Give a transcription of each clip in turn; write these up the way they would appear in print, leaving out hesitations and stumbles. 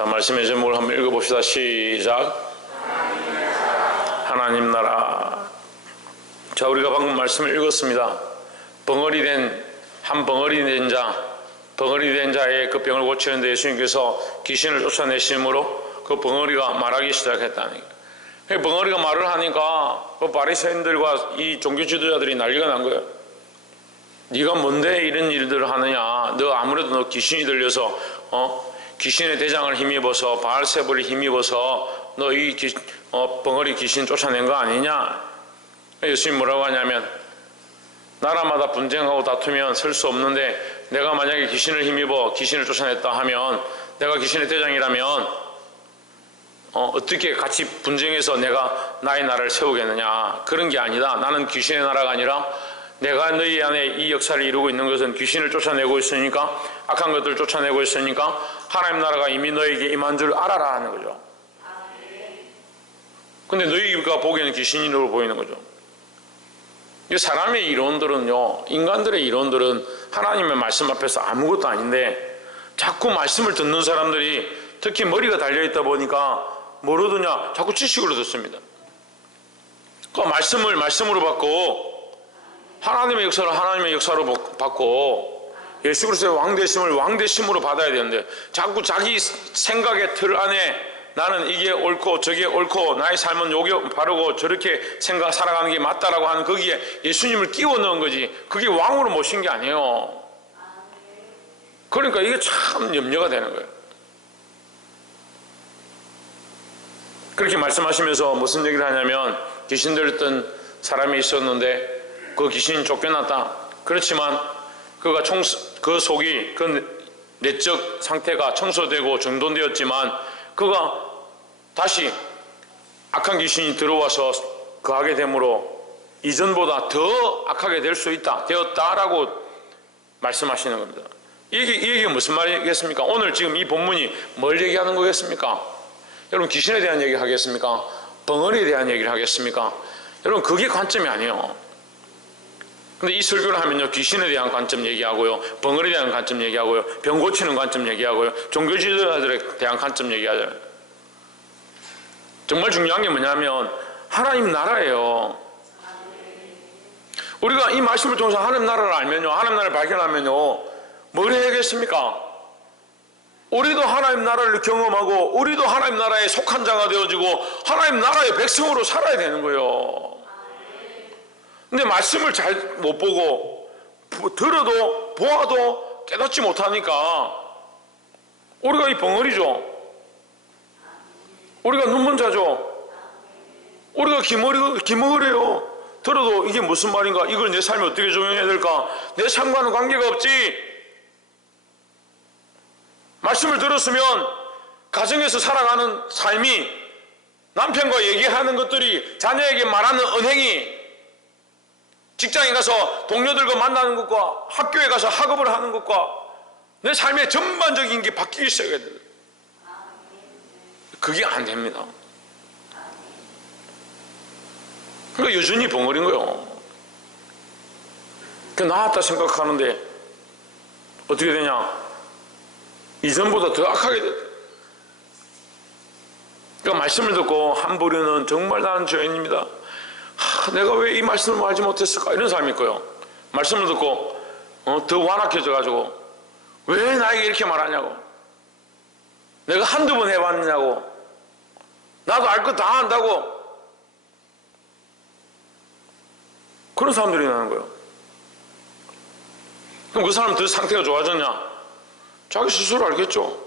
자, 말씀의 제목을 한번 읽어봅시다. 시작. 하나님 나라. 자, 우리가 방금 말씀을 읽었습니다. 한 벙어리 된 자의 그 병을 고치는데 예수님께서 귀신을 쫓아내심으로 그 벙어리가 말하기 시작했다는 거예요. 그 벙어리가 말을 하니까 그 바리새인들과 이 종교 지도자들이 난리가 난 거예요. 네가 뭔데 이런 일들을 하느냐? 너 아무래도 너 귀신이 들려서 귀신의 대장을 힘입어서 바알세불을 힘입어서 너 이 벙어리 귀신 쫓아낸 거 아니냐? 예수님 뭐라고 하냐면, 나라마다 분쟁하고 다투면 설 수 없는데 내가 만약에 귀신을 힘입어 귀신을 쫓아냈다 하면, 내가 귀신의 대장이라면 어떻게 같이 분쟁해서 내가 나의 나라를 세우겠느냐? 그런 게 아니다. 나는 귀신의 나라가 아니라 내가 너희 안에 이 역사를 이루고 있는 것은 귀신을 쫓아내고 있으니까, 악한 것들을 쫓아내고 있으니까 하나님 나라가 이미 너에게 임한 줄 알아라 하는 거죠. 근데 너희가 보기에는 귀신으로 보이는 거죠. 이 사람의 이론들은요, 인간들의 이론들은 하나님의 말씀 앞에서 아무것도 아닌데, 자꾸 말씀을 듣는 사람들이 특히 머리가 달려있다 보니까 뭐로 듣냐? 자꾸 지식으로 듣습니다. 그 말씀을 말씀으로 받고, 하나님의 역사를 하나님의 역사로 받고, 예수 그리스도의 왕되심을 왕되심으로 받아야 되는데, 자꾸 자기 생각의 틀 안에 나는 이게 옳고 저게 옳고 나의 삶은 요게 바르고 저렇게 살아가는 게 맞다라고 하는 거기에 예수님을 끼워 넣은 거지, 그게 왕으로 모신 게 아니에요. 그러니까 이게 참 염려가 되는 거예요. 그렇게 말씀하시면서 무슨 얘기를 하냐면, 귀신 들렸던 사람이 있었는데 그 귀신이 쫓겨났다. 그렇지만 그 속이, 그 내적 상태가 청소되고 정돈되었지만 그가 다시 악한 귀신이 들어와서 거하게 되므로 이전보다 더 악하게 되었다라고 말씀하시는 겁니다. 이게 무슨 말이겠습니까? 오늘 지금 이 본문이 뭘 얘기하는 거겠습니까? 여러분, 귀신에 대한 얘기 하겠습니까? 벙어리에 대한 얘기를 하겠습니까? 여러분, 그게 관점이 아니에요. 근데 이 설교를 하면요, 귀신에 대한 관점 얘기하고요, 벙어리에 대한 관점 얘기하고요, 병 고치는 관점 얘기하고요, 종교 지도자들에 대한 관점 얘기하잖아요. 정말 중요한 게 뭐냐면 하나님 나라예요. 우리가 이 말씀을 통해서 하나님 나라를 알면요, 하나님 나라를 발견하면요, 뭘 해야겠습니까? 우리도 하나님 나라를 경험하고 우리도 하나님 나라에 속한 자가 되어지고 하나님 나라의 백성으로 살아야 되는 거예요. 근데 말씀을 잘 못 보고 들어도 보아도 깨닫지 못하니까 우리가 이 벙어리죠. 우리가 눈먼 자죠. 우리가 기머리예요. 들어도 이게 무슨 말인가? 이걸 내 삶에 어떻게 적용해야 될까? 내 삶과는 관계가 없지. 말씀을 들었으면 가정에서 살아가는 삶이, 남편과 얘기하는 것들이, 자녀에게 말하는 언행이, 직장에 가서 동료들과 만나는 것과 학교에 가서 학업을 하는 것과 내 삶의 전반적인 게 바뀌기 시작해야 돼요. 그게 안 됩니다. 그러니까 여전히 벙어리인 거예요. 나았다 생각하는데 어떻게 되냐? 이전보다 더 악하게 돼. 그러니까 말씀을 듣고 한 부류는 정말 나는 죄인입니다. 내가 왜 이 말씀을 알지 못했을까? 이런 사람이 있고요. 말씀을 듣고 더 완악해져 가지고 왜 나에게 이렇게 말하냐고, 내가 한두 번 해봤냐고, 나도 알 거 다 안다고, 그런 사람들이 나는 거예요. 그럼 그 사람 더 상태가 좋아졌냐? 자기 스스로 알겠죠.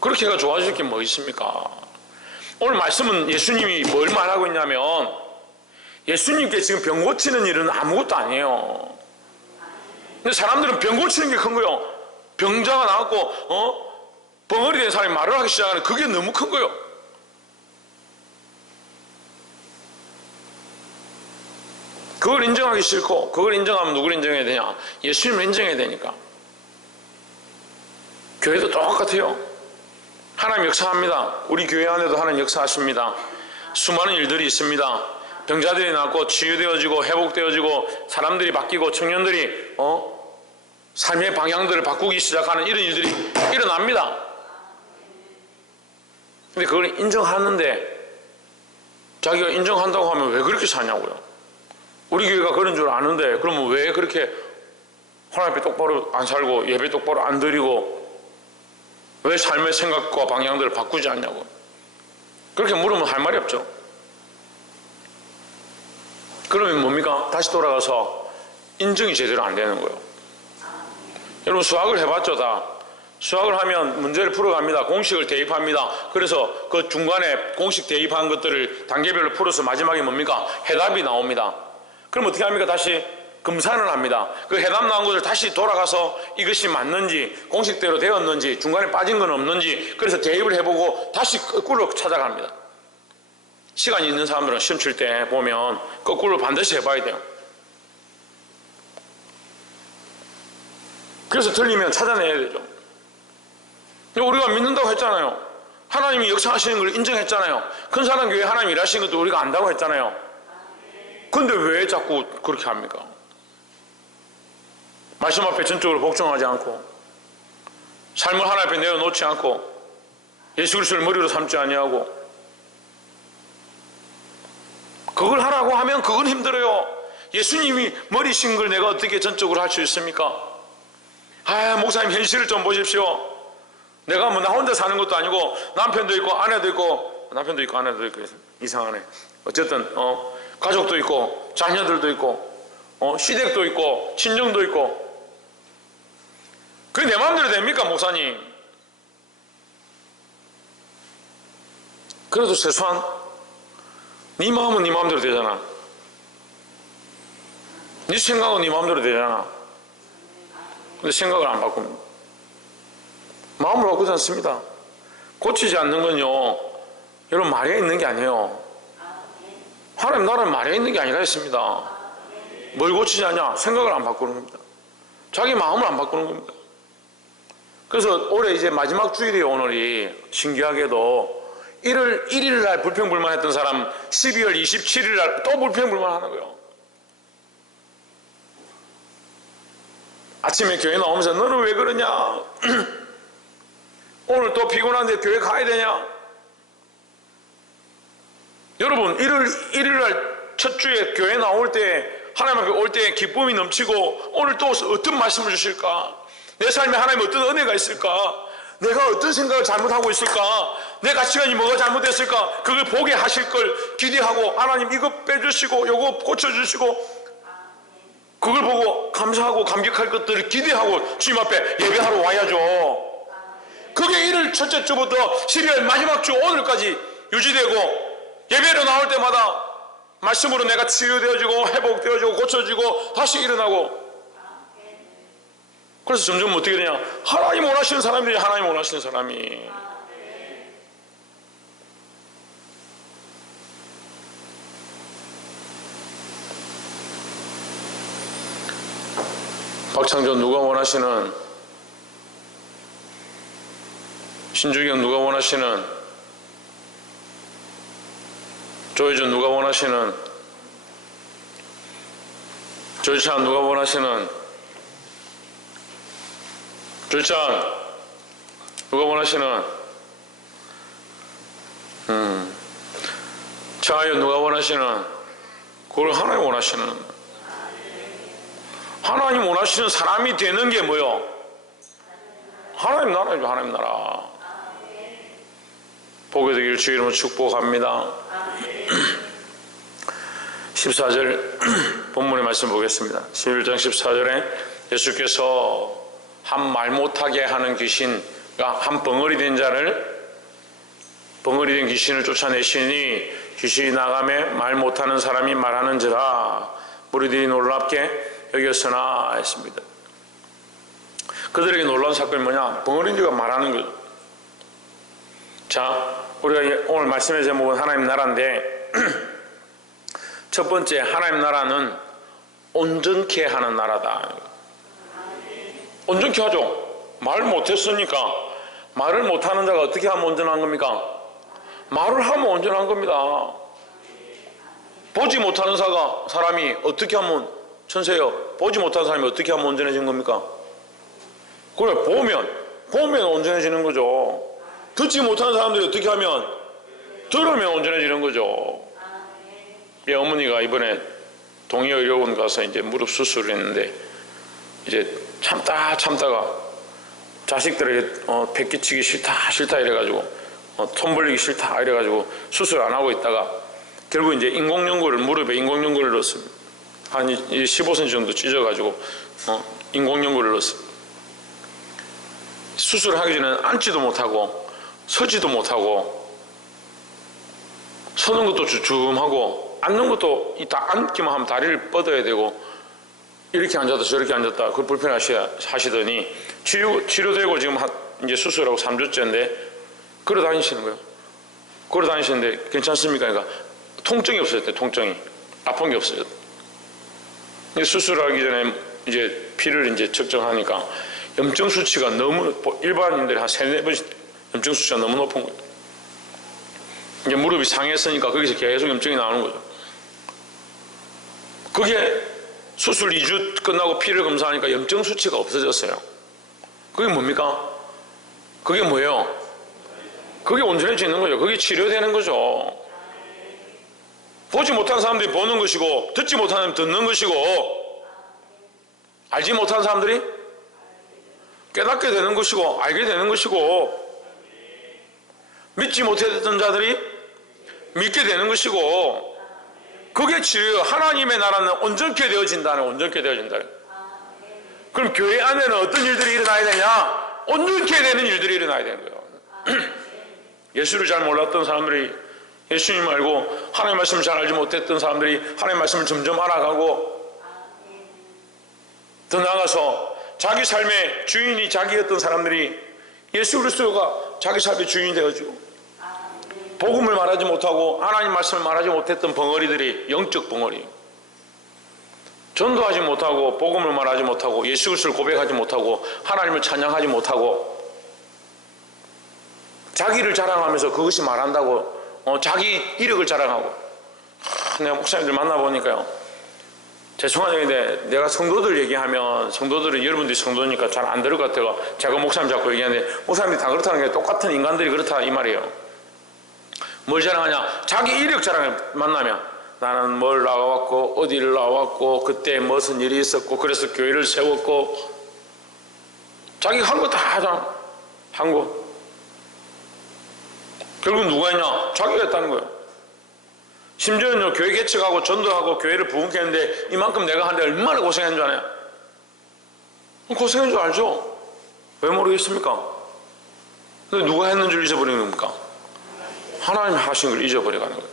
그렇게 해가 좋아질 게 뭐 있습니까? 오늘 말씀은 예수님이 뭘 말하고 있냐면, 예수님께 지금 병 고치는 일은 아무것도 아니에요. 근데 사람들은 병 고치는 게 큰 거예요. 병자가 나왔고 벙어리 된 사람이 말을 하기 시작하는, 그게 너무 큰 거예요. 그걸 인정하기 싫고, 그걸 인정하면 누구를 인정해야 되냐? 예수님을 인정해야 되니까. 교회도 똑같아요. 하나님 역사합니다. 우리 교회 안에도 하나님 역사하십니다. 수많은 일들이 있습니다. 병자들이 낫고 치유되어지고 회복되어지고 사람들이 바뀌고 청년들이 삶의 방향들을 바꾸기 시작하는 이런 일들이 일어납니다. 근데 그걸 인정하는데 자기가 인정한다고 하면 왜 그렇게 사냐고요. 우리 교회가 그런 줄 아는데 그러면 왜 그렇게 하나님 앞에 똑바로 안 살고 예배 똑바로 안 드리고 왜 삶의 생각과 방향들을 바꾸지 않냐고. 그렇게 물으면 할 말이 없죠. 그러면 뭡니까? 다시 돌아가서 인정이 제대로 안 되는 거예요. 여러분 수학을 해봤죠 다. 수학을 하면 문제를 풀어갑니다. 공식을 대입합니다. 그래서 그 중간에 공식 대입한 것들을 단계별로 풀어서 마지막에 뭡니까? 해답이 나옵니다. 그럼 어떻게 합니까? 다시 검사를 합니다. 그 해답 나온 것을 다시 돌아가서 이것이 맞는지 공식대로 되었는지 중간에 빠진 건 없는지 그래서 대입을 해보고 다시 거꾸로 찾아갑니다. 시간이 있는 사람들은 시험 칠 때 보면 거꾸로 반드시 해봐야 돼요. 그래서 틀리면 찾아내야 되죠. 우리가 믿는다고 했잖아요. 하나님이 역사하시는 걸 인정했잖아요. 큰 사람 교회 하나님 일하시는 것도 우리가 안다고 했잖아요. 근데 왜 자꾸 그렇게 합니까? 말씀 앞에 전적으로 복종하지 않고 삶을 하나님 앞에 내어놓지 않고 예수 그리스도를 머리로 삼지 아니하고 그걸 하라고 하면 그건 힘들어요. 예수님이 머리신 걸 내가 어떻게 전적으로 할 수 있습니까? 아, 목사님 현실을 좀 보십시오. 내가 뭐 나 혼자 사는 것도 아니고 남편도 있고 아내도 있고 아내도 있고 이상하네. 어쨌든 가족도 있고 자녀들도 있고 시댁도 있고 친정도 있고 그게 내 마음대로 됩니까 목사님? 그래도 최소한 네 마음은 네 마음대로 되잖아. 네 생각은 네 마음대로 되잖아. 근데 생각을 안 바꿉니다. 마음을 바꾸지 않습니다. 고치지 않는 건요 여러분 말에 있는 게 아니에요. 하나님 나라는 말에 있는 게 아니라 했습니다. 뭘 고치지 않냐? 생각을 안 바꾸는 겁니다. 자기 마음을 안 바꾸는 겁니다. 그래서 올해 이제 마지막 주일이에요. 오늘이 신기하게도 1일 날 불평불만했던 사람 12월 27일 날 또 불평불만하는 거예요. 아침에 교회 나오면서 너는 왜 그러냐? 오늘 또 피곤한데 교회 가야 되냐? 여러분 1일 날 첫 주에 교회 나올 때 하나님 앞에 올 때 기쁨이 넘치고 오늘 또 어떤 말씀을 주실까? 내 삶에 하나님 어떤 은혜가 있을까? 내가 어떤 생각을 잘못하고 있을까? 내 가치관이 뭐가 잘못됐을까? 그걸 보게 하실 걸 기대하고 하나님 이거 빼주시고 요거 고쳐주시고 그걸 보고 감사하고 감격할 것들을 기대하고 주님 앞에 예배하러 와야죠. 그게 1월 첫째 주부터 12월 마지막 주 오늘까지 유지되고 예배로 나올 때마다 말씀으로 내가 치유되어지고 회복되어지고 고쳐지고 다시 일어나고 그래서 점점 어떻게 되냐? 하나님 원하시는 사람들이 하나님 원하시는 사람이 박창준 누가 원하시는 신주경 누가 원하시는 조혜준 누가 원하시는 조희찬 누가 원하시는 조희찬 누가 원하시는 차하연 누가 원하시는 그걸 하나님 원하시는 하나님 원하시는 사람이 되는 게 뭐요? 하나님 나라죠. 하나님 나라 보게 되기를 주의 이름으로 축복합니다. 14절 본문의 말씀 보겠습니다. 11장 14절에 예수께서 한 말 못하게 하는 귀신, 한 벙어리 된 자를 벙어리 된 귀신을 쫓아내시니 귀신이 나가매 말 못하는 사람이 말하는지라 무리들이 놀랍게 여겼으나 했습니다. 그들에게 놀라운 사건이 뭐냐? 벙어린 자가 말하는 거죠. 자, 우리가 오늘 말씀의 제목은 하나님 나라인데 첫 번째 하나님 나라는 온전케 하는 나라다. 온전케 하죠. 말 못했으니까 말을 못하는 자가 어떻게 하면 온전한 겁니까? 말을 하면 온전한 겁니다. 보지 못하는 사람이 어떻게 하면 천세요. 보지 못하는 사람이 어떻게 하면 온전해진 겁니까? 그래 보면 온전해지는 거죠. 듣지 못하는 사람들이 어떻게 하면 들으면 온전해지는 거죠. 예, 어머니가 이번에 동의의료원 가서 이제 무릎 수술을 했는데 이제 참다가 자식들에게 배 끼치기 싫다 이래가지고 손 벌리기 싫다 이래가지고 수술 안 하고 있다가 결국 이제 무릎에 인공연골을 넣었습니다. 한 15cm 정도 찢어가지고 인공연골을 넣었습니다. 수술하기 전에는 앉지도 못하고 서지도 못하고 서는 것도 주춤하고 앉는 것도 앉기만 하면 다리를 뻗어야 되고 이렇게 앉았다 저렇게 앉았다 그걸 불편하시더니 치료되고 지금 이제 수술하고 3주째인데 걸어 다니시는 거예요. 걸어 다니시는데 괜찮습니까? 그러니까 통증이 없어졌대. 통증이 아픈 게 없어졌대. 수술하기 전에 이제 피를 이제 측정하니까 염증 수치가 너무 일반인들이 한 3-4번 염증 수치가 너무 높은 거예요. 이제 무릎이 상했으니까 거기서 계속 염증이 나오는 거죠. 그게 수술 2주 끝나고 피를 검사하니까 염증 수치가 없어졌어요. 그게 뭡니까? 그게 뭐예요? 그게 온전해지는 거죠. 그게 치료되는 거죠. 보지 못한 사람들이 보는 것이고 듣지 못하는 사람이 듣는 것이고 알지 못한 사람들이 깨닫게 되는 것이고 알게 되는 것이고 믿지 못했던 자들이 믿게 되는 것이고 그게 치료. 하나님의 나라는 온전케 되어진다는. 그럼 교회 안에는 어떤 일들이 일어나야 되냐? 온전케 되는 일들이 일어나야 되는 거예요. 예수를 잘 몰랐던 사람들이 예수님 알고 하나님의 말씀을 잘 알지 못했던 사람들이 하나님의 말씀을 점점 알아가고 더 나아가서 자기 삶의 주인이 자기였던 사람들이 예수 그리스도가 자기 삶의 주인이 되어지고 복음을 말하지 못하고 하나님 말씀을 말하지 못했던 벙어리들이 영적 벙어리 전도하지 못하고 복음을 말하지 못하고 예수 그리스도를 고백하지 못하고 하나님을 찬양하지 못하고 자기를 자랑하면서 그것이 말한다고 자기 이력을 자랑하고 내가 목사님들 만나보니까요 죄송한데 내가 성도들 얘기하면 성도들은 여러분들이 성도니까 잘 안 들을 것 같아요. 제가 목사님 자꾸 얘기하는데 목사님이 다 그렇다는 게 똑같은 인간들이 그렇다 이 말이에요. 뭘 자랑하냐? 자기 이력 자랑을 만나면 나는 뭘 나와왔고 어디를 나와왔고 그때 무슨 일이 있었고 그래서 교회를 세웠고 자기가 한 거 다 하잖아. 한 거. 결국 누가 했냐? 자기가 했다는 거예요. 심지어는 교회 개척하고 전도하고 교회를 부흥케 했는데 이만큼 내가 하는데 얼마나 고생한 줄 아냐? 고생한 줄 알죠? 왜 모르겠습니까? 근데 누가 했는 줄 잊어버리는 겁니까? 하나님이 하신 걸 잊어버려가는 거예요.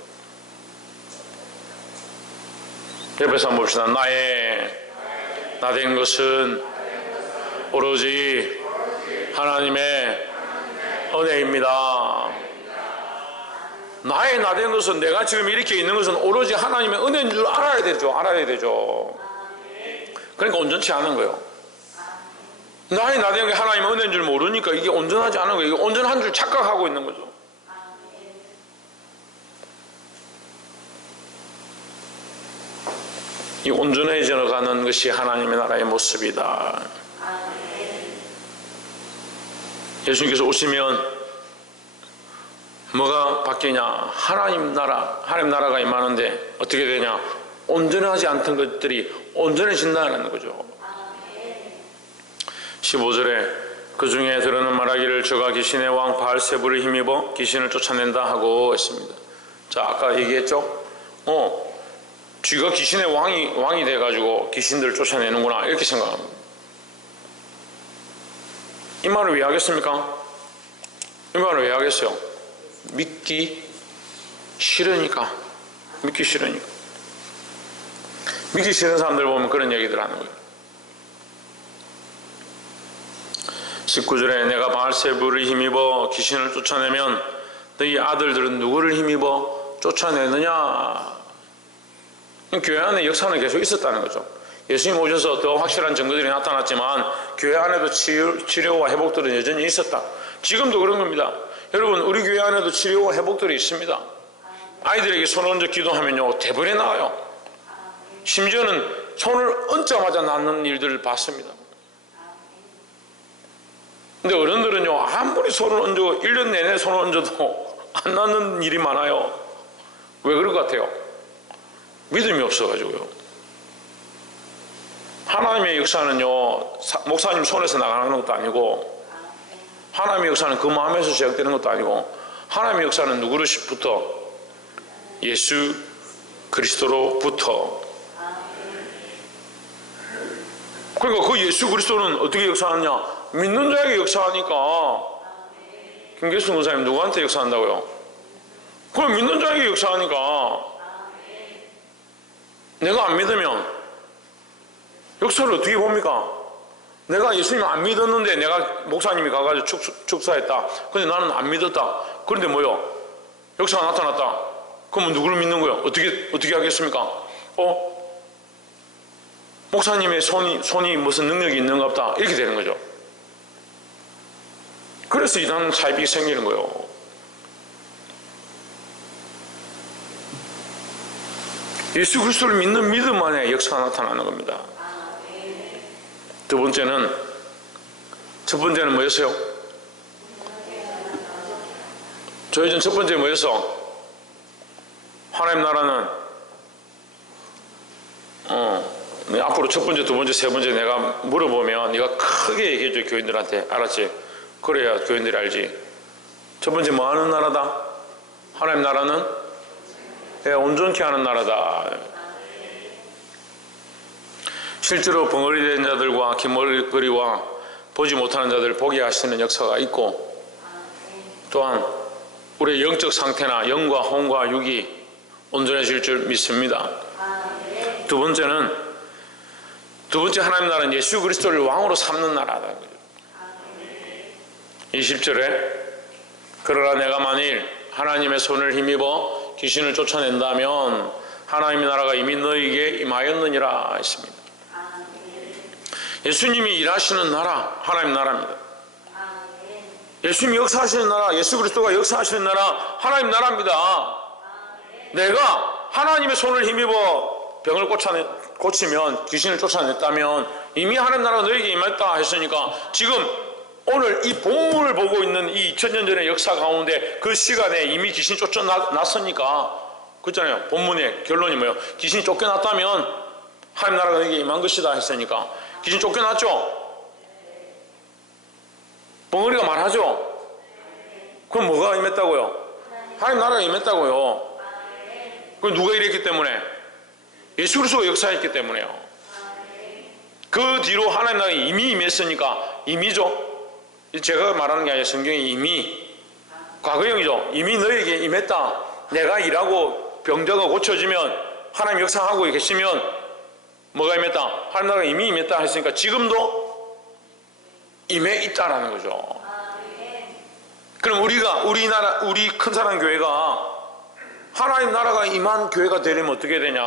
옆에서 한번 봅시다. 나 된 것은 오로지 하나님의 은혜입니다. 나의 나 된 것은 내가 지금 이렇게 있는 것은 오로지 하나님의 은혜인 줄 알아야 되죠. 그러니까 온전치 않은 거예요. 나의 나 된 게 하나님의 은혜인 줄 모르니까 이게 온전하지 않은 거예요. 이게 온전한 줄 착각하고 있는 거죠. 이 온전해져 가는 것이 하나님의 나라의 모습이다. 예수님께서 오시면 뭐가 바뀌냐? 하나님 나라가 임하는데 어떻게 되냐? 온전하지 않던 것들이 온전해진다는 거죠. 15절에 그 중에 들으는 말하기를 저가 귀신의 왕 바알세불을 힘입어 귀신을 쫓아낸다 하고 했습니다. 자, 아까 얘기했죠? 쥐가 귀신의 왕이 돼가지고 귀신들을 쫓아내는구나 이렇게 생각합니다. 이 말을 왜 하겠습니까? 이 말을 왜 하겠어요? 믿기 싫으니까. 믿기 싫은 사람들 보면 그런 얘기들 하는 거예요. 19절에 내가 바알세불을 힘입어 귀신을 쫓아내면 너희 아들들은 누구를 힘입어 쫓아내느냐? 교회 안에 역사는 계속 있었다는 거죠. 예수님 오셔서 더 확실한 증거들이 나타났지만 교회 안에도 치료와 회복들은 여전히 있었다. 지금도 그런 겁니다. 여러분, 우리 교회 안에도 치료와 회복들이 있습니다. 아이들에게 손을 얹어 기도하면요 대번에 나와요. 심지어는 손을 얹자마자 낫는 일들을 봤습니다. 근데 어른들은요, 아무리 손을 얹어 1년 내내 손을 얹어도 안 낫는 일이 많아요. 왜 그럴 것 같아요? 믿음이 없어가지고요. 하나님의 역사는요, 목사님 손에서 나가는 것도 아니고, 하나님의 역사는 그 마음에서 시작되는 것도 아니고, 하나님의 역사는 누구로부터? 예수 그리스도로부터. 그러니까 그 예수 그리스도는 어떻게 역사하느냐? 믿는 자에게 역사하니까. 김계순 권사님 누구한테 역사한다고요? 그럼 믿는 자에게 역사하니까. 내가 안 믿으면 역사를 어떻게 봅니까? 내가 예수님 안 믿었는데 내가 목사님이 가가지고 축사했다. 근데 나는 안 믿었다. 그런데 뭐요? 역사가 나타났다. 그러면 누구를 믿는 거예요? 어떻게 하겠습니까? 목사님의 손이 무슨 능력이 있는가 보다. 이렇게 되는 거죠. 그래서 이단 사입이 생기는 거예요. 예수 그리스도를 믿는 믿음 안에 역사가 나타나는 겁니다. 첫 번째는 뭐였어요? 저희 전 첫 번째 뭐였어? 하나님 나라는 앞으로 첫 번째, 두 번째, 세 번째 내가 물어보면 네가 크게 얘기해줘. 교인들한테. 알았지? 그래야 교인들이 알지. 첫 번째 뭐 하는 나라다? 하나님 나라는 온전케 하는 나라다. 실제로 벙어리 된 자들과 긴머리와 보지 못하는 자들을 보게 하시는 역사가 있고, 또한 우리의 영적 상태나 영과 혼과 육이 온전해질 줄 믿습니다. 두 번째 하나님 나라는 예수 그리스도를 왕으로 삼는 나라다. 20절에 그러나 내가 만일 하나님의 손을 힘입어 귀신을 쫓아낸다면 하나님의 나라가 이미 너희에게 임하였느니라 했습니다. 예수님이 일하시는 나라, 하나님 나라입니다. 예수님이 역사하시는 나라, 예수 그리스도가 역사하시는 나라, 하나님 나라입니다. 내가 하나님의 손을 힘입어 병을 고치면, 귀신을 쫓아냈다면 이미 하나님 나라가 너에게 임했다 했으니까, 지금 오늘 이 본문을 보고 있는 이 2000년 전의 역사 가운데 그 시간에 이미 귀신이 쫓아났으니까, 그렇잖아요. 본문의 결론이 뭐예요? 귀신이 쫓겨났다면 하나님 나라가 너에게 임한 것이다 했으니까, 귀신 쫓겨났죠? 벙어리가 말하죠? 그럼 뭐가 임했다고요? 하나님 나라가 임했다고요. 그럼 누가 이랬기 때문에? 예수 그리스도가 역사했기 때문에요. 그 뒤로 하나님 나라가 이미 임했으니까, 임이죠. 제가 말하는 게 아니라 성경이 이미 과거형이죠. 이미 너에게 임했다. 내가 일하고 병자가 고쳐지면, 하나님 역사하고 계시면 뭐가 임했다? 하나님 나라가 이미 임했다 했으니까 지금도 임해 있다라는 거죠. 그럼 우리 큰 사랑 교회가 하나님 나라가 임한 교회가 되려면 어떻게 되냐?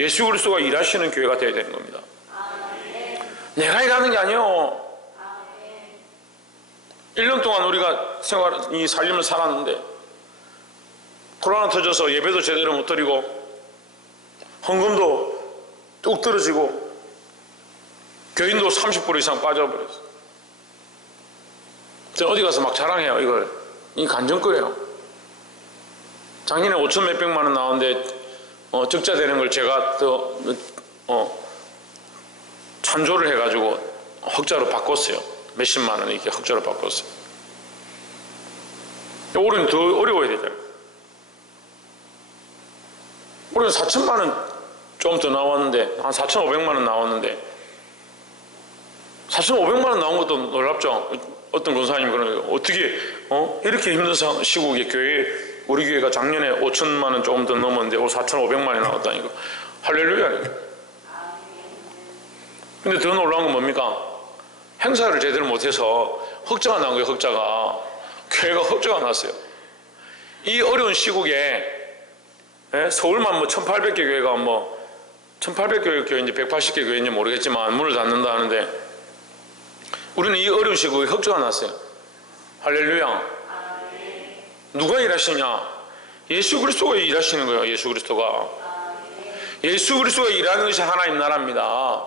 예수 그리스도가 일하시는 교회가 되어야 되는 겁니다. 내가 일하는 게 아니에요. 1년 동안 우리가 이 삶을 살았는데 코로나 터져서 예배도 제대로 못 드리고 헌금도 뚝 떨어지고 교인도 30% 이상 빠져버렸어요. 제가 어디 가서 막 자랑해요. 이 간증거려요. 작년에 5천 몇백만 원 나왔는데 적자 되는 걸 제가 찬조를 해가지고 흑자로 바꿨어요. 몇십만 원 이렇게 흑자로 바꿨어요. 올해는 더 어려워야 되잖아요. 올해는 4천만 원 좀 더 나왔는데, 한 4,500만 원 나왔는데, 4,500만 원 나온 것도 놀랍죠. 어떤 권사님이 그러는 거예요. 어떻게 이렇게 힘든 시국에 우리 교회가 작년에 5천만 원 조금 더 넘었는데 올 4,500만 원이 나왔다니까. 할렐루야. 근데 더 놀라운 건 뭡니까? 행사를 제대로 못해서 흑자가 난 거예요. 교회가 흑자가 났어요. 이 어려운 시국에 서울만 1,800개 교회가 1,800개 교회인지 180개 교회인지 모르겠지만 문을 닫는다 하는데, 우리는 이 어려운 시국에 흑자가 났어요. 할렐루야. 누가 일하시냐? 예수 그리스도가 일하시는 거예요. 예수 그리스도가 일하는 것이 하나님 나라입니다.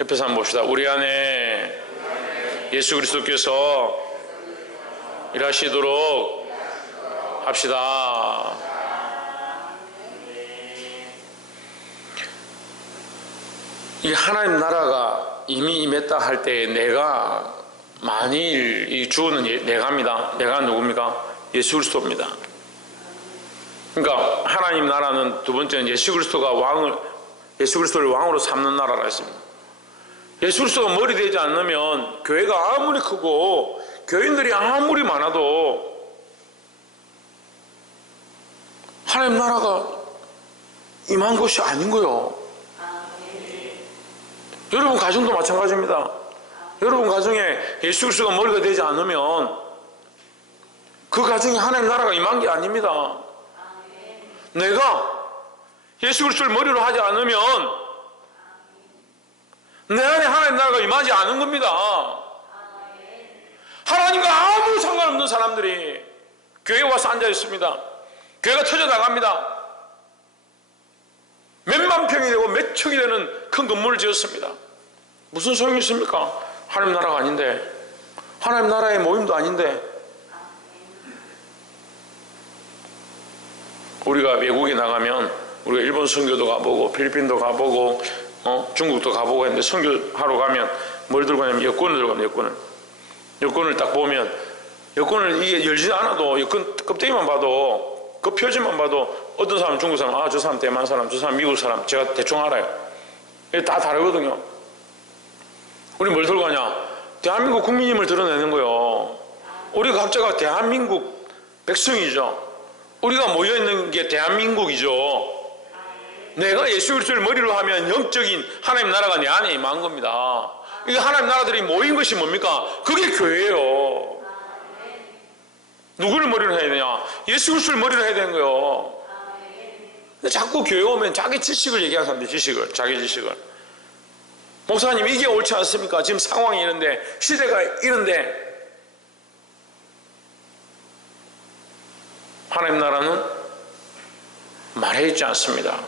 옆에서 한번 봅시다. 우리 안에 예수 그리스도께서 일하시도록 합시다. 이 하나님 나라가 이미 임했다 할 때 내가 만일 이 주어는 내가입니다. 내가 누굽니까? 예수 그리스도입니다. 그러니까 하나님 나라는 두 번째는 예수 그리스도를 왕으로 삼는 나라라 했습니다. 예수 그리스도가 머리 되지 않으면 교회가 아무리 크고 교인들이 아무리 많아도 하나님 나라가 임한 것이 아닌 거요. 여러분 가정도 마찬가지입니다. 여러분 가정에 예수 그리스도가 머리가 되지 않으면 그 가정에 하나님 나라가 임한 게 아닙니다. 내가 예수 그리스도를 머리로 하지 않으면 내 안에 하나님 나라가 임하지 않은 겁니다. 하나님과 아무 상관없는 사람들이 교회에 와서 앉아 있습니다. 교회가 터져 나갑니다. 몇만 평이 되고 몇 척이 되는 큰 건물을 지었습니다. 무슨 소용이 있습니까? 하나님 나라가 아닌데, 하나님 나라의 모임도 아닌데. 우리가 외국에 나가면 우리가 일본 선교도 가보고 필리핀도 가보고 중국도 가보고 했는데, 선교하러 가면 뭘 들고 가냐면 여권을 들고 가면 여권을 딱 보면 여권을 이게 열지 않아도 여권 껍데기만 봐도 그 표지만 봐도 어떤 사람은 중국 사람, 아 저 사람 대만 사람, 저 사람 미국 사람, 제가 대충 알아요. 이게 다 다르거든요. 우리 뭘 들고 가냐? 대한민국 국민임을 드러내는 거요. 우리 각자가 대한민국 백성이죠. 우리가 모여있는 게 대한민국이죠. 내가 예수 그리스도를 머리로 하면 영적인 하나님 나라가 내 안에 임한 겁니다. 이 하나님 나라들이 모인 것이 뭡니까? 그게 교회예요. 누구를 머리로 해야 되냐? 예수 그리스도를 머리로 해야 되는 거예요. 근데 자꾸 교회 오면 자기 지식을 얘기하는 사람들, 자기 지식을. 목사님 이게 옳지 않습니까? 지금 상황이 이런데, 시대가 이런데. 하나님 나라는 말해있지 않습니다.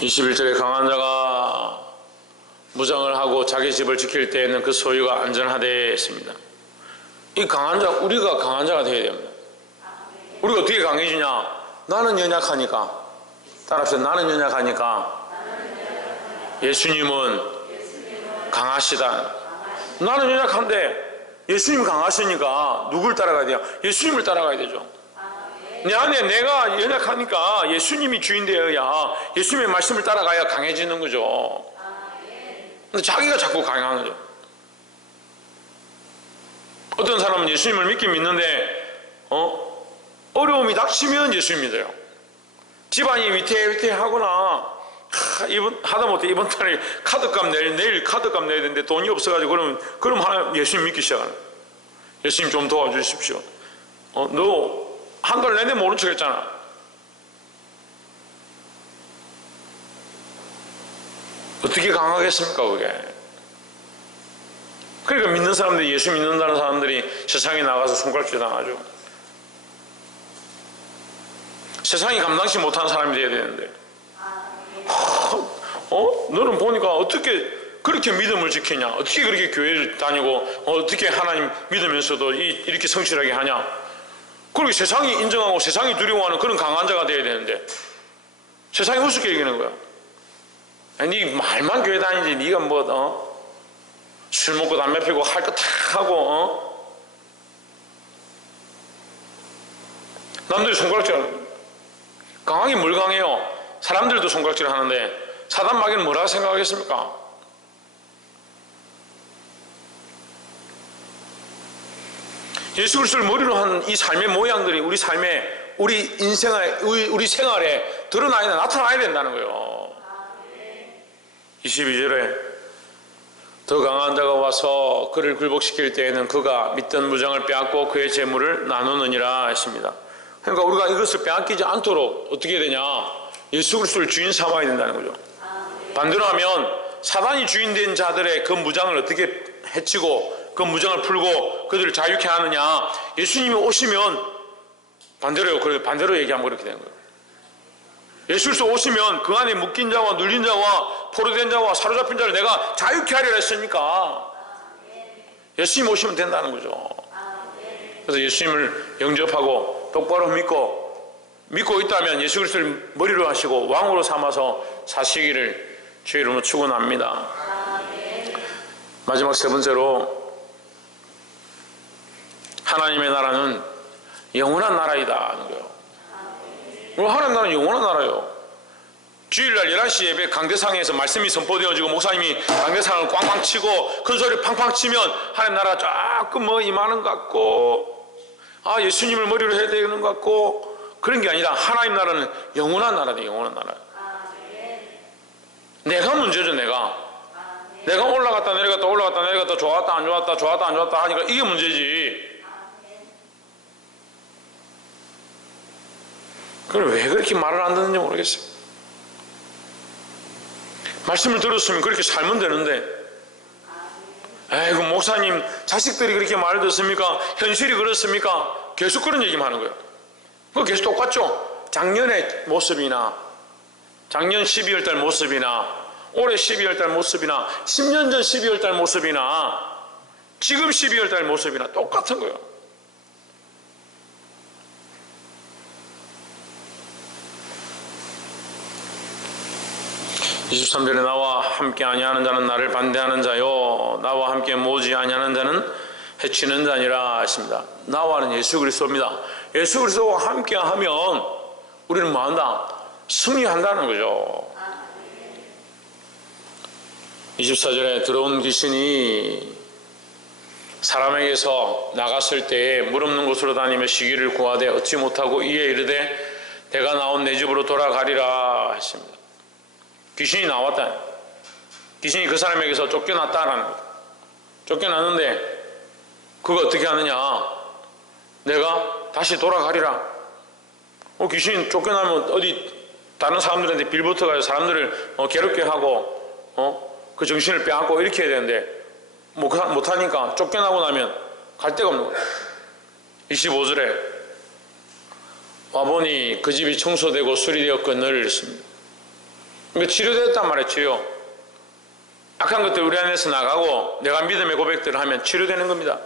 21절에 강한 자가 무장을 하고 자기 집을 지킬 때에는 그 소유가 안전하되 했습니다. 이 강한 자, 우리가 강한 자가 되어야 됩니다. 우리가 어떻게 강해지냐? 나는 연약하니까. 따라합시다. 나는 연약하니까 예수님은 강하시다. 나는 연약한데 예수님 강하시니까 누굴 따라가야 돼요? 예수님을 따라가야 되죠. 내 안에 내가 연약하니까 예수님이 주인 되어야 예수님의 말씀을 따라가야 강해지는 거죠. 근데 자기가 자꾸 강한 거죠. 어떤 사람은 예수님을 믿긴 믿는데 어려움이 닥치면 예수님 믿어요. 집안이 위태위태하거나 하다못해 이번 달에 카드값 내일 카드값 내야 되는데 돈이 없어가지고 그럼 하나 예수님 믿기 시작하는. 예수님 좀 도와주십시오. 너 한 달 내내 모른 척 했잖아. 어떻게 강하겠습니까 그게? 그러니까 믿는 사람들이, 예수 믿는다는 사람들이 세상에 나가서 손가락질 당하죠. 세상이 감당치 못하는 사람이 돼야 되는데 너는 보니까 어떻게 그렇게 믿음을 지키냐, 어떻게 그렇게 교회를 다니고 어떻게 하나님 믿으면서도 이렇게 성실하게 하냐. 그리고 세상이 인정하고 세상이 두려워하는 그런 강한 자가 돼야 되는데 세상이 우습게 얘기하는 거야. 네 말만 교회 다니지 네가 술 먹고 담배 피고 할 거 다 하고 남들이 손가락질하는. 강하게 뭘 강해요? 사람들도 손가락질 하는데 사단 마귀는 뭐라고 생각하겠습니까? 예수 그리스도를 머리로 한 이 삶의 모양들이 우리 삶에, 우리 인생에, 우리 생활에 드러나야, 나타나야 된다는 거예요. 22절에 더 강한 자가 와서 그를 굴복시킬 때에는 그가 믿던 무장을 빼앗고 그의 재물을 나누느니라 했습니다. 그러니까 우리가 이것을 빼앗기지 않도록 어떻게 해야 되냐? 예수 그리스도를 주인 삼아야 된다는 거죠. 반대로 하면 사단이 주인된 자들의 그 무장을 어떻게 해치고 그 무장을 풀고 그들을 자유케 하느냐? 예수님이 오시면 반대로 얘기하면 그렇게 되는 거예요. 예수 그리스도 오시면 그 안에 묶인 자와 눌린 자와 포로된 자와 사로잡힌 자를 내가 자유케 하리라 했으니까 예수님 오시면 된다는 거죠. 그래서 예수님을 영접하고 똑바로 믿고 있다면 예수 그리스도를 머리로 하시고 왕으로 삼아서 사시기를 주의 이름으로 축원합니다. 마지막 세 번째로, 하나님의 나라는 영원한 나라이다 하는 거예요. 하나님 나라는 영원한 나라예요. 주일날 11시 예배 강대상에서 말씀이 선포되어지고 목사님이 강대상을 꽝꽝 치고 큰 소리 팡팡 치면 하나님 나라가 조금 임하는 것 같고, 예수님을 머리로 해야 되는 것 같고, 그런 게 아니라 하나님 나라는 영원한 나라다. 영원한 나라. 내가 문제죠. 내가 올라갔다 내려갔다 올라갔다 내려갔다 좋았다 안 좋았다 좋았다 안 좋았다 하니까 이게 문제지. 그럼 왜 그렇게 말을 안 듣는지 모르겠어요. 말씀을 들었으면 그렇게 살면 되는데, 에이그 목사님 자식들이 그렇게 말을 듣습니까? 현실이 그렇습니까? 계속 그런 얘기만 하는 거예요. 그거 계속 똑같죠. 작년의 모습이나 작년 12월달 모습이나 올해 12월달 모습이나 10년 전 12월달 모습이나 지금 12월달 모습이나 똑같은 거예요. (23절에) 나와 함께 아니하는 자는 나를 반대하는 자요 나와 함께 모지 아니하는 자는 해치는 자니라 하십니다. 나와는 예수 그리스도입니다. 예수 그리스도와 함께 하면 우리는 뭐한다? 승리한다는 거죠. 24절에 들어온 귀신이 사람에게서 나갔을 때에 물 없는 곳으로 다니며 시기를 구하되 얻지 못하고 이에 이르되 내가 나온 내 집으로 돌아가리라 하십니다. 귀신이 나왔다. 귀신이 그 사람에게서 쫓겨났다라는 거죠. 쫓겨났는데 그거 어떻게 하느냐? 내가 다시 돌아가리라. 귀신이 쫓겨나면 어디 다른 사람들한테 빌붙어가지고 사람들을 괴롭게 하고 그 정신을 빼앗고 이렇게 해야 되는데 못하니까 쫓겨나고 나면 갈 데가 없는 거예요. 25절에 와보니 그 집이 청소되고 수리되었거늘 했습니다. 그러니까 치료됐단 말이에요. 치료. 악한 것들 우리 안에서 나가고 내가 믿음의 고백들을 하면 치료되는 겁니다.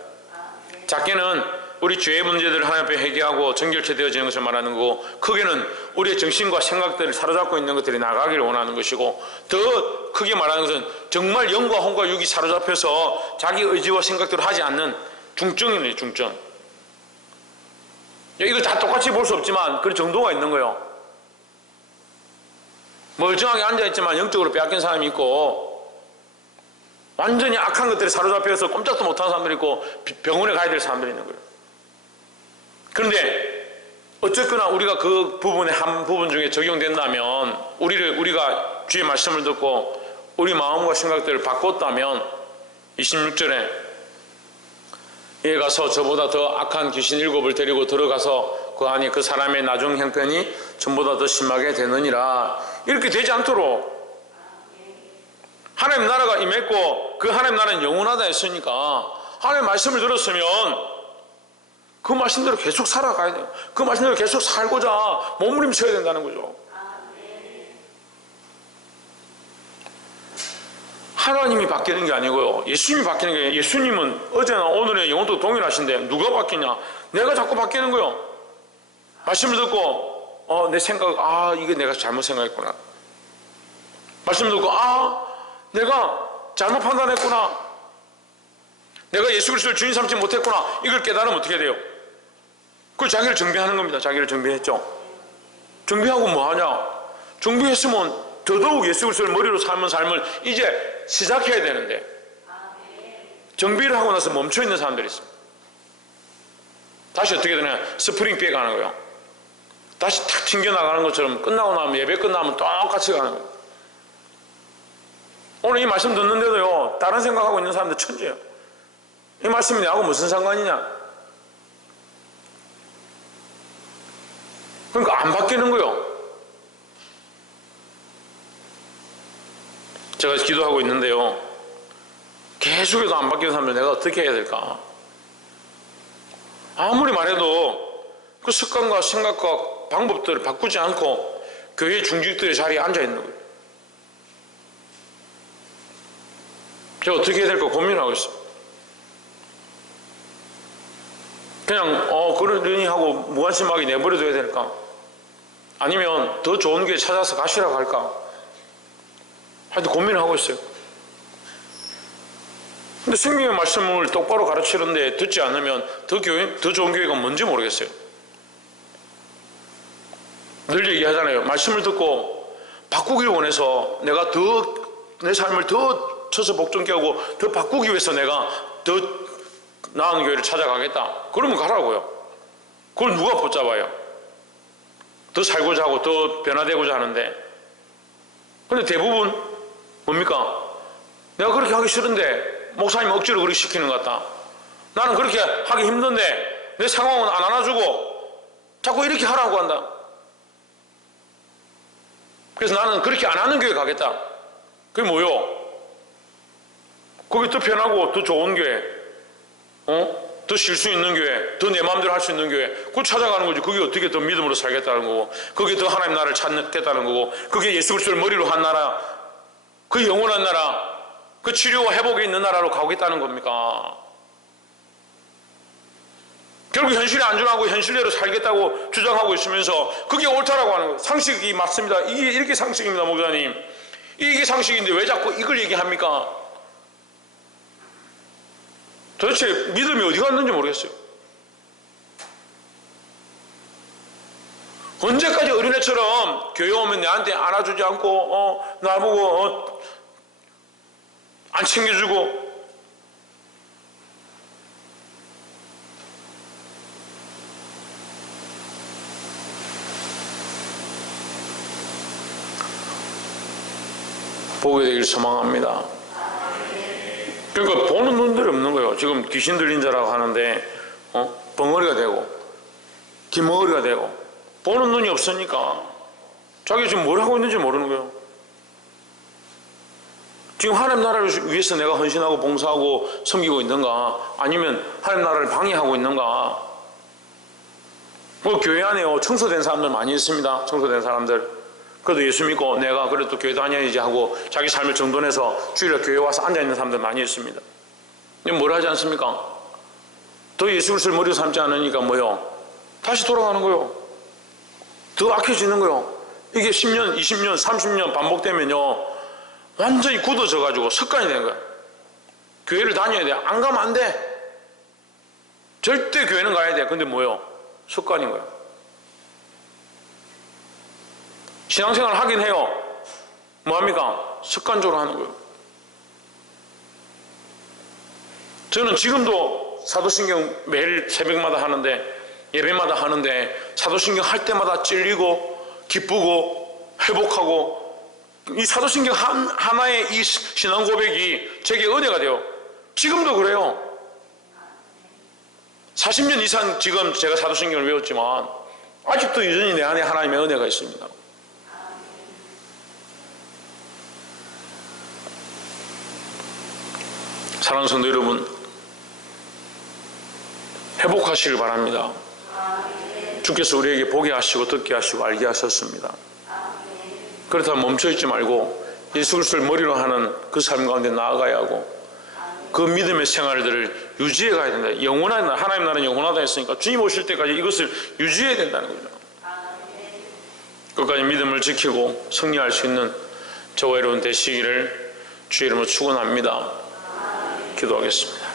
작게는 우리 죄의 문제들을 하나님 앞에 회개하고 정결케 되어지는 것을 말하는 거고, 크게는 우리의 정신과 생각들을 사로잡고 있는 것들이 나가기를 원하는 것이고, 더 크게 말하는 것은 정말 영과 혼과 육이 사로잡혀서 자기 의지와 생각대로 하지 않는 중증이에요. 중증. 이걸 다 똑같이 볼 수 없지만 그런 정도가 있는 거예요. 멀쩡하게 앉아있지만 영적으로 빼앗긴 사람이 있고, 완전히 악한 것들이 사로잡혀서 꼼짝도 못하는 사람들이 있고, 병원에 가야 될 사람들이 있는 거예요. 그런데 어쨌거나 우리가 그 부분의 한 부분 중에 적용된다면, 우리가 주의 말씀을 듣고 우리 마음과 생각들을 바꿨다면 26절에 이에 가서 저보다 더 악한 귀신 7을 데리고 들어가서 그 안에 그 사람의 나중 형편이 전보다 더 심하게 되느니라. 이렇게 되지 않도록 하나님 나라가 임했고 그 하나님 나라는 영원하다 했으니까 하나님 말씀을 들었으면 그 말씀대로 계속 살아가야 돼요. 그 말씀대로 계속 살고자 몸부림쳐야 된다는 거죠. 하나님이 바뀌는 게 아니고요, 예수님이 바뀌는 게 아니에요. 예수님은 어제나 오늘의 영원토록 동일하신데 누가 바뀌냐? 내가 자꾸 바뀌는 거예요. 말씀을 듣고 내 생각, 이게 내가 잘못 생각했구나. 말씀을 듣고 내가 잘못 판단했구나. 내가 예수 그리스도를 주인 삼지 못했구나. 이걸 깨달으면 어떻게 돼요? 그 자기를 정비하는 겁니다. 자기를 정비했죠. 정비하고 뭐 하냐? 정비했으면 더더욱 예수 그리스도를 머리로 삶은 삶을 이제 시작해야 되는데, 정비를 하고 나서 멈춰있는 사람들이 있습니다. 다시 어떻게 되냐? 스프링 백 하는 거예요. 다시 탁 튕겨나가는 것처럼 끝나고 나면, 예배 끝나면 똑같이 가는 거예요. 오늘 이 말씀 듣는데도요, 다른 생각하고 있는 사람들 천재예요. 이 말씀이 나하고 무슨 상관이냐? 그러니까 안 바뀌는 거예요. 제가 기도하고 있는데요, 계속해서 안 바뀌는 사람들 내가 어떻게 해야 될까? 아무리 말해도 그 습관과 생각과 방법들을 바꾸지 않고 교회 중직들의 자리에 앉아 있는 거예요. 제가 어떻게 해야 될까 고민하고 있어요. 그냥 그러려니 하고 무관심하게 내버려둬야 될까? 아니면 더 좋은 교회 찾아서 가시라고 할까? 하여튼 고민을 하고 있어요. 근데 성경의 말씀을 똑바로 가르치는데 듣지 않으면 더 좋은 교회가 뭔지 모르겠어요. 늘 얘기하잖아요. 말씀을 듣고 바꾸기를 원해서 내가 더 내 삶을 더 쳐서 복종케 하고 더 바꾸기 위해서 내가 더 나은 교회를 찾아가겠다. 그러면 가라고요. 그걸 누가 붙잡아요? 더 살고자 하고 더 변화되고자 하는데. 근데 대부분 뭡니까? 내가 그렇게 하기 싫은데 목사님 억지로 그렇게 시키는 것 같다. 나는 그렇게 하기 힘든데 내 상황은 안 안아주고 자꾸 이렇게 하라고 한다. 그래서 나는 그렇게 안 하는 교회 가겠다. 그게 뭐요? 거기 더 편하고 더 좋은 교회, 더 쉴 수 있는 교회, 더 내 마음대로 할 수 있는 교회, 그걸 찾아가는 거지. 그게 어떻게 더 믿음으로 살겠다는 거고, 그게 더 하나님 나라를 찾겠다는 거고, 그게 예수 그리스도를 머리로 한 나라, 그 영원한 나라, 그 치료와 회복이 있는 나라로 가겠다는 겁니까? 결국 현실에 안중하고 현실대로 살겠다고 주장하고 있으면서 그게 옳다라고 하는 거예요. 상식이 맞습니다. 이게 이렇게 상식입니다, 목사님. 이게 상식인데 왜 자꾸 이걸 얘기합니까? 도대체 믿음이 어디 갔는지 모르겠어요. 언제까지 어린애처럼 교회 오면 내한테 안아주지 않고 나보고 안 챙겨주고 보게 되길 소망합니다. 그러니까 보는 눈들이 없는 거예요. 지금 귀신 들린 자라고 하는데 벙어리가 되고 뒷머리가 되고 보는 눈이 없으니까 자기 지금 뭘 하고 있는지 모르는 거예요. 지금 하나님 나라를 위해서 내가 헌신하고 봉사하고 섬기고 있는가, 아니면 하나님 나라를 방해하고 있는가. 교회 안에요 청소된 사람들 많이 있습니다. 청소된 사람들. 그래도 예수 믿고 내가 그래도 교회 다녀야지 하고 자기 삶을 정돈해서 주일에 교회 와서 앉아있는 사람들 많이 있습니다. 근데 뭘 하지 않습니까? 더 예수 그리스도를 머리로 삼지 않으니까 뭐요? 다시 돌아가는 거요. 더 악해지는 거요. 이게 10년, 20년, 30년 반복되면요 완전히 굳어져 가지고 습관이 되는 거야. 교회를 다녀야 돼. 안 가면 안 돼. 절대 교회는 가야 돼. 근데 뭐요? 습관인 거야. 신앙생활 하긴 해요. 뭐합니까? 습관적으로 하는 거예요. 저는 지금도 사도신경 매일 새벽마다 하는데, 예배마다 하는데 사도신경 할 때마다 찔리고 기쁘고 회복하고, 이 사도신경 하나의 이 신앙 고백이 제게 은혜가 돼요. 지금도 그래요. 40년 이상 지금 제가 사도신경을 외웠지만 아직도 여전히 내 안에 하나님의 은혜가 있습니다. 사랑하는 성도 여러분, 회복하시길 바랍니다. 주께서 우리에게 보게 하시고 듣게 하시고 알게 하셨습니다. 그렇다면 멈춰있지 말고 예수 그리스도를 머리로 하는 그 삶 가운데 나아가야 하고, 그 믿음의 생활들을 유지해 가야 된다. 영원한 나라, 하나님 나라는 영원하다 했으니까 주님 오실 때까지 이것을 유지해야 된다는 거죠. 끝까지 믿음을 지키고 승리할 수 있는 저와 여러분 되시기를 주의 이름으로 축원합니다. 기도하겠습니다.